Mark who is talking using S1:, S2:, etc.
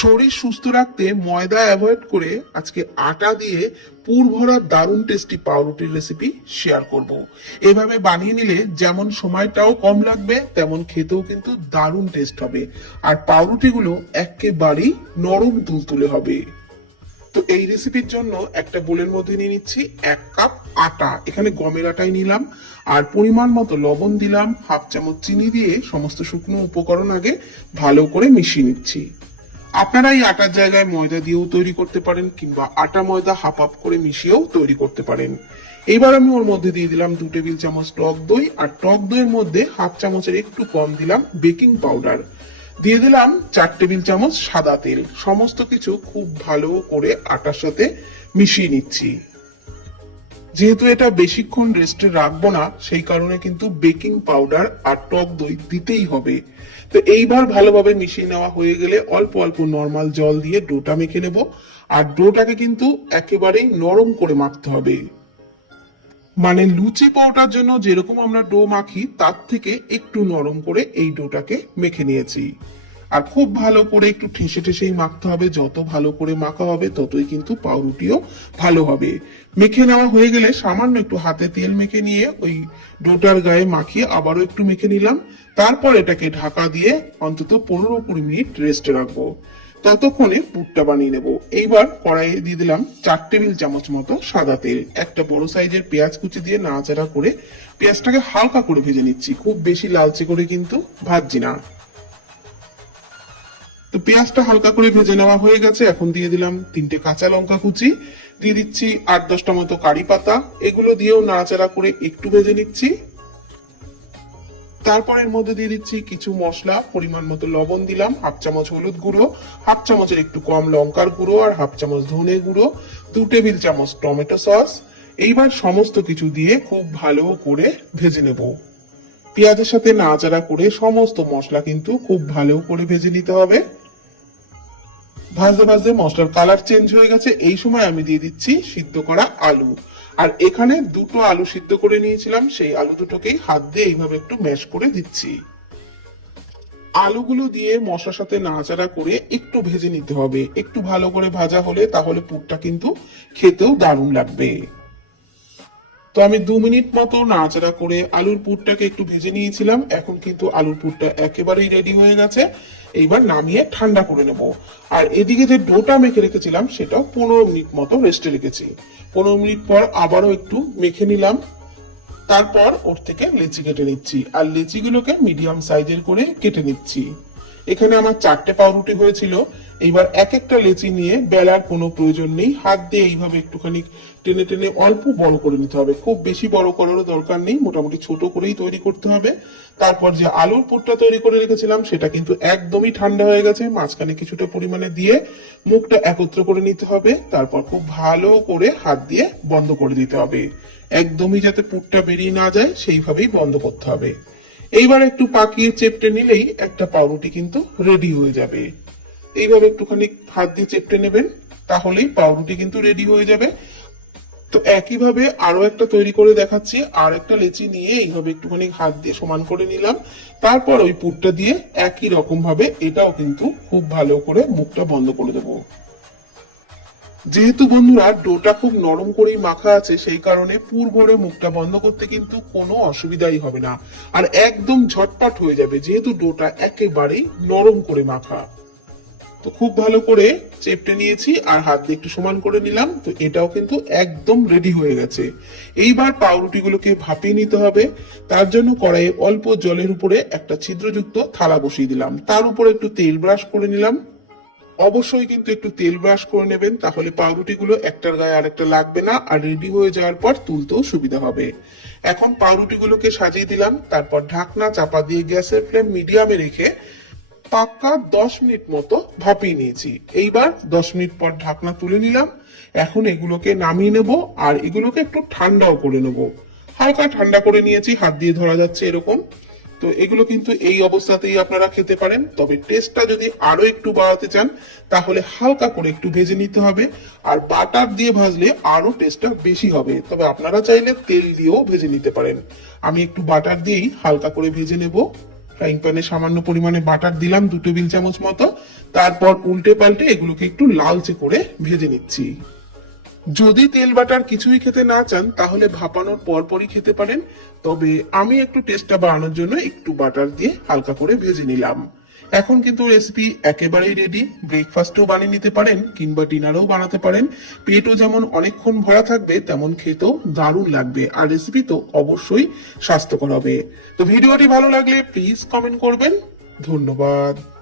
S1: শরীর সুস্থ রাখতে ময়দা অ্যাভয়েড করে আজকে আটা দিয়ে পুর ভরা দারুণ টেস্টি পাউরুটির রেসিপি শেয়ার করব। এভাবে বানিয়ে নিলে যেমন সময়টাও কম লাগবে, তেমন খেতেও কিন্তু দারুণ টেস্ট হবে। আর পাউরুটিগুলো একেবারেই নরম তুলতুলে হবে। তো এই রেসিপির জন্য একটা বোলের মধ্যে নিয়ে নিচ্ছি এক কাপ আটা। এখানে গমের আটাই নিলাম, আর পরিমাণ মতো লবণ দিলাম, হাফ চামচ চিনি দিয়ে সমস্ত শুকনো উপকরণ আগে ভালো করে মিশিয়ে নিচ্ছি। আপনারা এই আটার জায়গায় ময়দা দিয়েও তৈরি করতে পারেন, কিংবা আটা ময়দা হাফ হাফ করে মিশিয়েও তৈরি করতে পারেন। এবার আমি ওর মধ্যে দিয়ে দিলাম দু টেবিল চামচ টক দই, আর টক দইয়ের মধ্যে হাফ চামচের একটু কম দিলাম বেকিং পাউডার দিয়ে দিলাম চার টেবিল চামচ সাদা তেল। সমস্ত কিছু খুব ভালো করে আটার সাথে মিশিয়ে নিচ্ছি। যেহেতু এটা বেশিক্ষণ রেস্টে রাখব না, সেই কারণে কিন্তু বেকিং পাউডার আর টক দই দিতেই হবে। তো এইবার ভালোভাবে মিশিয়ে নেওয়া হয়ে গেলে অল্প অল্প নর্মাল জল দিয়ে ডোটা মেখে নেব। আর ডোটাকে কিন্তু একেবারেই নরম করে মাখতে হবে। মানে লুচি পাওয়াটার জন্য যেরকম আমরা ডো মাখি, তার থেকে একটু নরম করে এই ডোটাকে মেখে নিয়েছি। আর খুব ভালো করে একটু ঠেসে ঠেসেই মাখতে হবে। যত ভালো করে মাখা হবে, ততই কিন্তু পাউরুটিও ভালো হবে। মেখে নেওয়া হয়ে গেলে সামান্য একটু হাতে তেল মেখে নিয়ে ওই ডোটার গায়ে মাখিয়ে আবারও একটু মেখে নিলাম। তারপর এটাকে ঢাকা দিয়ে অন্তত পনেরো কুড়ি মিনিট রেস্টে রাখব। ততক্ষণে পুরটা বানিয়ে নেব। এইবার কড়াইয়ে দিয়ে দিলাম চার টেবিল চামচ মতো সাদা তেল। একটা বড় সাইজের পেঁয়াজ কুচি দিয়ে নাড়াচাড়া করে পেঁয়াজটাকে হালকা করে ভেজে নিচ্ছি। খুব বেশি লালচে করে কিন্তু ভাজছি না। পেঁয়াজটা হালকা করে ভেজে নেওয়া হয়ে গেছে, এখন দিয়ে দিলাম তিনটে কাঁচা লঙ্কা কুচি। দিয়ে দিচ্ছি আট দশটা মতো কারি পাতা, এগুলো দিয়েও নাড়াচাড়া করে একটু ভেজে নিচ্ছি। তারপর এর মধ্যে দিয়ে দিচ্ছি কিছু মশলা, পরিমাণ মতো লবণ দিলাম, হাফ চামচ হলুদ গুঁড়ো, হাফ চামচের একটু কম লঙ্কার গুঁড়ো আর হাফ চামচ ধনে গুঁড়ো, দু টেবিল চামচ টমেটো সস। এইবার সমস্ত কিছু দিয়ে খুব ভালো করে ভেজে নেব। পেঁয়াজের সাথে নাড়াচাড়া করে সমস্ত মশলা কিন্তু খুব ভালো করে ভেজে নিতে হবে। ভাজতে ভাজতে মশলার কালার চেঞ্জ হয়ে গেছে। এই সময় আমি দিয়ে দিচ্ছি সিদ্ধ করা আলু। আর এখানে দুটো আলু সিদ্ধ করে নিয়েছিলাম। সেই আলু দুটোকেই হাত দিয়ে এইভাবে একটু ম্যাশ করে দিচ্ছি। আলুগুলো দিয়ে মশার সাথে নাড়াচাড়া করে একটু ভেজে নিতে হবে। একটু ভালো করে ভাজা হলে তাহলে পুরটা কিন্তু খেতেও দারুণ লাগবে। তো আমি দু মিনিট মতো নাড়াচাড়া করে আলুর পুরটাকে একটু ভেজে নিয়েছিলাম। এখন কিন্তু আলুর পুরটা একেবারেই রেডি হয়ে গেছে। এইবার নামিয়ে ঠান্ডা করে নেব। আর এদিকে যে ডোটা মেখে রেখেছিলাম, সেটাও পনেরো মিনিট মতো রেস্টে রেখেছি। পনেরো মিনিট পর আবারও একটু মেখে নিলাম। তারপর ওর থেকে লেচি কেটে নিচ্ছি। আর লেচিগুলোকে মিডিয়াম সাইজের করে কেটে নিচ্ছি। এখানে আমার চারটে পাউরুটি হয়েছিল। এইবার এক একটা লেচি নিয়ে বেলার কোনো প্রয়োজন নেই। হাত দিয়ে এইভাবে একটুখানি টেনে টেনে অল্প বড় করে নিতে হবে। খুব বেশি বড় করারও দরকার নেই। মোটামুটি ছোট করেই তৈরি করতে হবে। তারপর যে আলুর পুরটা তৈরি করে রেখেছিলাম, সেটা কিন্তু একদমই ঠান্ডা হয়ে গেছে। মাঝখানে কিছুটা পরিমাণে দিয়ে মুখটা একত্র করে নিতে হবে। তারপর খুব ভালো করে হাত দিয়ে বন্ধ করে দিতে হবে। একদমই যাতে পুরটা বেরিয়ে না যায়, সেইভাবেই বন্ধ করতে হবে। এইবার একটু পাকিয়ে চেপটে নিলেই একটা পাউরুটি কিন্তু রেডি হয়ে যাবে। এইভাবে একটুখানি হাত দিয়ে চেপটে নেবেন, তাহলেই পাউরুটি কিন্তু রেডি হয়ে যাবে। তো একইভাবে আরও একটা তৈরি করে দেখাচ্ছি, আর একটা লেচি নিয়ে এইভাবে একটুখানি হাত দিয়ে সমান করে নিলাম। তারপর ওই পুরটা দিয়ে একই রকম ভাবে এটাও কিন্তু খুব ভালো করে মুখটা বন্ধ করে দেবো। যেহেতু বন্ধুরা ডোটা খুব নরম করেই মাখা আছে, সেই কারণে পুর ভরে মুখটা বন্ধ করতে কিন্তু কোনো অসুবিধাই হবে না। আর একদম ঝটপট হয়ে যাবে, যেহেতু ডোটা একেবারেই নরম করে মাখা। তো খুব ভালো করে চেপটে নিয়েছি আর হাত দিয়ে একটু সমান করে নিলাম, তো এটাও কিন্তু একদম রেডি হয়ে গেছে। এইবার পাউরুটিগুলোকে ভাপিয়ে নিতে হবে, তার জন্য কড়াইয়ে অল্প জলের উপরে একটা ছিদ্রযুক্ত থালা বসিয়ে দিলাম। তার উপরে একটু তেল ব্রাশ করে নিলাম। অবশ্যই কিন্তু একটু তেল ব্রাশ করে নেবেন, তাহলে পাউরুটিগুলো একটার গায়ে আরেকটা লাগবে না আর রেডি হয়ে যাওয়ার পর তুলতেও সুবিধা হবে। এখন পাউরুটিগুলোকে সাজিয়ে দিলাম, তারপর ঢাকনা চাপা দিয়ে গ্যাসের ফ্লেম মিডিয়ামে রেখে পাক্কা দশ মিনিট মতো ভাপিয়ে নিয়েছি। এইবার দশ মিনিট পর ঢাকনা তুলে নিলাম, এখন এগুলোকে নামিয়ে নেব আর এগুলোকে একটু ঠান্ডাও করে নেব। হালকা ঠান্ডা করে নিয়েছি, হাত দিয়ে ধরা যাচ্ছে এরকম। তো এগুলো কিন্তু এই অবস্থাতেই আপনারা খেতে পারেন। তবে টেস্টটা যদি আরও একটু বাড়াতে চান, তাহলে হালকা করে একটু ভেজে নিতে হবে। আর বাটার দিয়ে ভাজলে আরও টেস্টটা বেশি হবে। তবে আপনারা চাইলে তেল দিয়েও ভেজে নিতে পারেন। আমি একটু বাটার দিয়েই হালকা করে ভেজে নেব। ফ্রাইং প্যানে সামান্য পরিমাণে বাটার দিলাম দু টেবিল চামচ মতো। তারপর উল্টে পাল্টে এগুলোকে একটু লালচে করে ভেজে নিচ্ছি। যদি তেল বাটার কিছুই খেতে না চান, তাহলে ভাপানোর পরপরই খেতে পারেন। তবে আমি একটু টেস্টটা বাড়ানোর জন্য একটু বাটার দিয়ে হালকা করে ভেজে নিলাম। এখন কিন্তু রেসিপি একেবারেই রেডি ব্রেকফাস্টও বানিয়ে নিতে পারেন, কিংবা ডিনারও বানাতে পারেন। পেটও যেমন অনেকক্ষণ ভরা থাকবে, তেমন খেতেও দারুণ লাগবে। আর রেসিপি তো অবশ্যই স্বাস্থ্যকর হবে। তো ভিডিওটি ভালো লাগলে প্লিজ কমেন্ট করবেন। ধন্যবাদ।